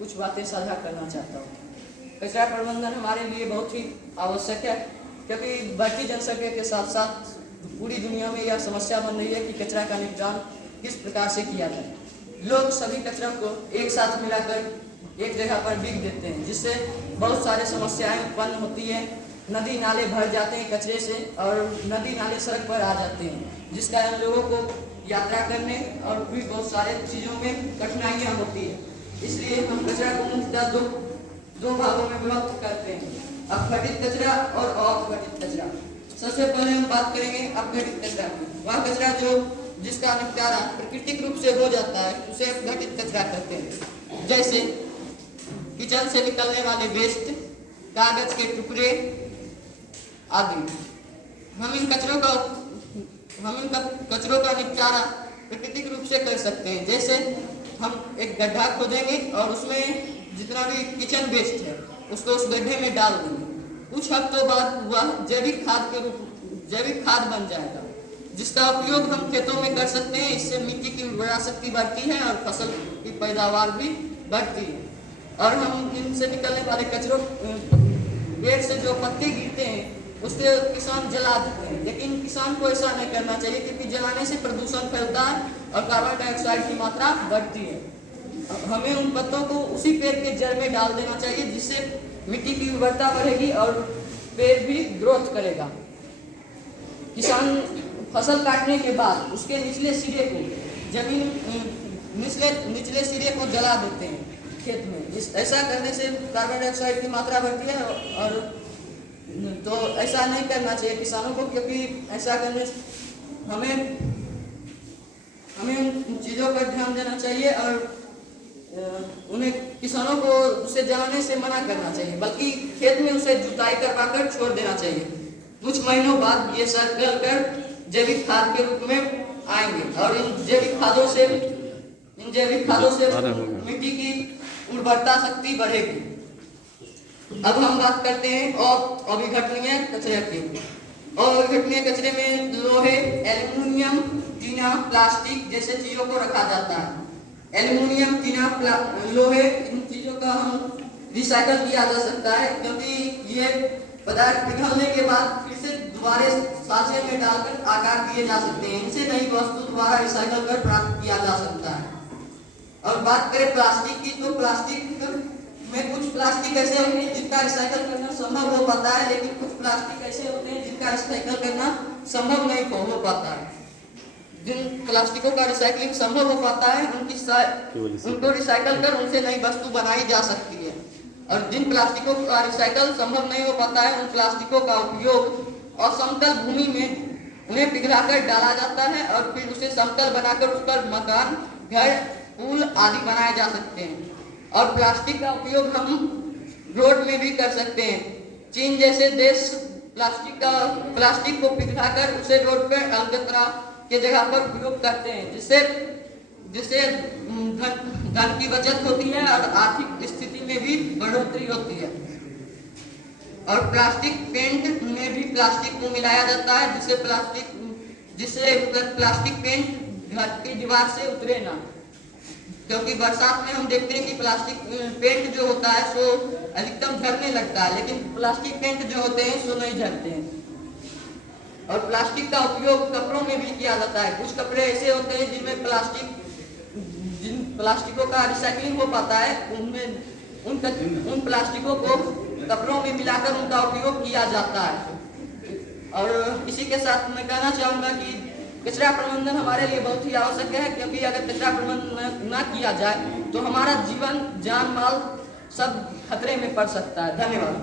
कुछ बातें साझा करना चाहता हूँ। कचरा प्रबंधन हमारे लिए बहुत ही आवश्यक है, क्योंकि बढ़ती जनसंख्या के साथ साथ पूरी दुनिया में यह समस्या बन रही है कि कचरा का निपटान किस प्रकार से किया जाए। लोग सभी कचरा को एक साथ मिलाकर एक जगह पर बिक देते हैं, जिससे बहुत सारे समस्याएं उत्पन्न होती है। नदी नाले भर जाते हैं कचरे से और नदी नाले सड़क पर आ जाते हैं, जिस कारण लोगों को यात्रा करने और भी बहुत सारे चीज़ों में कठिनाइयाँ होती है। इसलिए हम कचरा को मुख्यतः दो भागों में विभक्त करते हैं, अपघटित कचरा और अवघटित कचरा। सबसे पहले हम बात करेंगे अपघटित कचरा की। वह कचरा जिसका निपटारा प्राकृतिक रूप से हो जाता है उसे अपघटित कचरा कहते हैं। जैसे किचन से निकलने वाले वेस्ट, कागज के टुकड़े आदि। हम इन कचरों का निपटारा प्राकृतिक रूप से कर सकते हैं। जैसे हम एक गड्ढा खोदेंगे और उसमें जितना भी किचन वेस्ट है उसको उस गड्ढे में डाल देंगे। कुछ हफ्तों बाद वह जैविक खाद बन जाएगा, जिसका उपयोग हम खेतों में कर सकते हैं। इससे मिट्टी की उर्वरा शक्ति बढ़ती है और फसल की पैदावार भी बढ़ती है। और हम इनसे निकलने वाले कचरों, पेड़ से जो पत्ते गिरते हैं उससे किसान जला देते हैं, लेकिन किसान को ऐसा नहीं करना चाहिए, क्योंकि जलाने से प्रदूषण फैलता है और कार्बन डाइऑक्साइड की मात्रा बढ़ती है। हमें उन पत्तों को उसी पेड़ के जड़ में डाल देना चाहिए, जिससे मिट्टी की उर्वरता बढ़ेगी और पेड़ भी ग्रोथ करेगा। किसान फसल काटने के बाद उसके निचले सिरे को जला देते हैं खेत में। ऐसा करने से कार्बन डाइऑक्साइड की मात्रा बढ़ती है और तो ऐसा नहीं करना चाहिए किसानों को, क्योंकि ऐसा करने से हमें उन चीज़ों पर ध्यान देना चाहिए और उन्हें किसानों को उसे जलाने से मना करना चाहिए, बल्कि खेत में उसे जुताई करवाकर छोड़ देना चाहिए। कुछ महीनों बाद ये सर्कल कर जैविक खाद के रूप में आएंगे और इन जैविक खादों से मिट्टी की उर्वरता शक्ति बढ़ेगी। अब हम बात करते हैं अविघटनीय कचरे की। अविघटनीय कचरे में लोहे, एल्युमिनियम, टीना, प्लास्टिक जैसे चीजों को रखा जाता है। एल्युमिनियम, टीना, लोहे, इन चीजों का हम रिसाइकल किया जा सकता है, क्योंकि ये पदार्थ पिघलने के बाद फिर से दोबारा साँचे में डालकर आकार दिए जा सकते हैं। इनसे नई वस्तु दोबारा रिसाइकल कर प्राप्त किया जा सकता है। और बात करें प्लास्टिक की, तो प्लास्टिक में कुछ प्लास्टिक ऐसे होते हैं जिनका रिसाइकल करना संभव हो पाता है, लेकिन कुछ प्लास्टिक ऐसे होते हैं जिनका रिसाइकल करना संभव नहीं हो पाता है। जिन प्लास्टिकों का रिसाइकलिंग संभव हो पाता है उनको रिसाइकल कर उनसे नई वस्तु बनाई जा सकती है। और जिन प्लास्टिकों का रिसाइकल संभव नहीं हो पाता है उन प्लास्टिकों का उपयोग असमतल भूमि में उन्हें पिघलाकर डाला जाता है और फिर उसे समतल बनाकर उस पर मकान, घर, पुल आदि बनाए जा सकते हैं। और प्लास्टिक का उपयोग हम रोड में भी कर सकते हैं। चीन जैसे देश प्लास्टिक को पिघलाकर उसे रोड पर अलकतरा के जगह पर उपयोग करते हैं, जिससे धन की बचत होती है और आर्थिक स्थिति में भी बढ़ोतरी होती है। और प्लास्टिक पेंट में भी प्लास्टिक को मिलाया जाता है, जिससे प्लास्टिक पेंट घर की दीवार से उतरे ना, क्योंकि बरसात में हम देखते हैं कि प्लास्टिक पेंट जो होता है सो अधिकतम झड़ने लगता है, लेकिन प्लास्टिक पेंट जो होते हैं सो नहीं झड़ते हैं। और प्लास्टिक का उपयोग कपड़ों में भी किया जाता है। कुछ कपड़े ऐसे होते हैं जिनमें जिन प्लास्टिकों का रिसाइकलिंग हो पाता है, उन प्लास्टिकों को कपड़ों में मिलाकर उनका उपयोग किया जाता है। और इसी के साथ मैं कहना चाहूँगा कि कचरा प्रबंधन हमारे लिए बहुत ही आवश्यक है, क्योंकि अगर कचरा प्रबंधन न किया जाए तो हमारा जीवन, जान माल सब खतरे में पड़ सकता है। धन्यवाद।